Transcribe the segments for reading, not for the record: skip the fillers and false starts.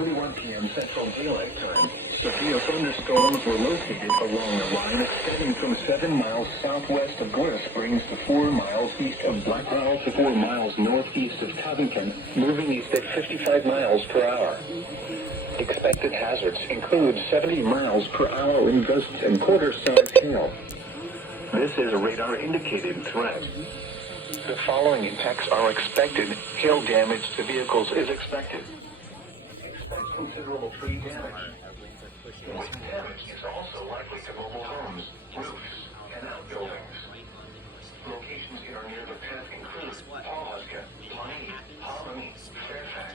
11:41 p.m. Central Daylight Time, severe thunderstorms were located along the line extending from 7 miles southwest of Glitter Springs to 4 miles east of Blackwell to 4 miles northeast of Covington, moving east at 55 miles per hour. Expected hazards include 70 miles per hour in gusts and quarter-sized hail. This is a radar-indicated threat. The following impacts are expected. Hail damage to vehicles is expected. Expect considerable tree damage. Wind damage is also likely to mobile homes, roofs, and outbuildings. Locations here near the path include Pawhuska, Piney, Hominy, Fairfax,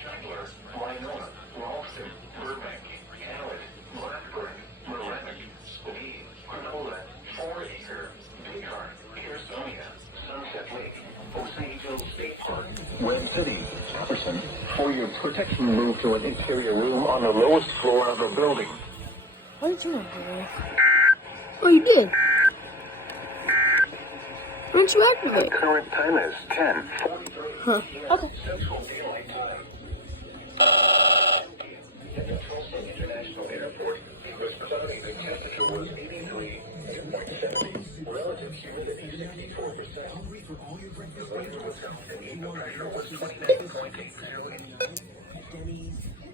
Shigler, Winona, Ralston, Burbank, Hallett, Blackburn, Merrimack, Lee, Granola, 4 Acre, Bighorn, Piersonia, Sunset Lake, Osage State Park, Webb City, Jefferson. For your protection, move to an interior room on the lowest floor of the building. What are you doing, boy? Oh, you did. Why didn't you activate? The current time is 10:43. Huh. Okay. Central Daylight Time. At the Tulsa International Airport, it was cloudy. The temperature was 83.70. Relative humidity 64%. The weather was hot and the pressure was 29.80.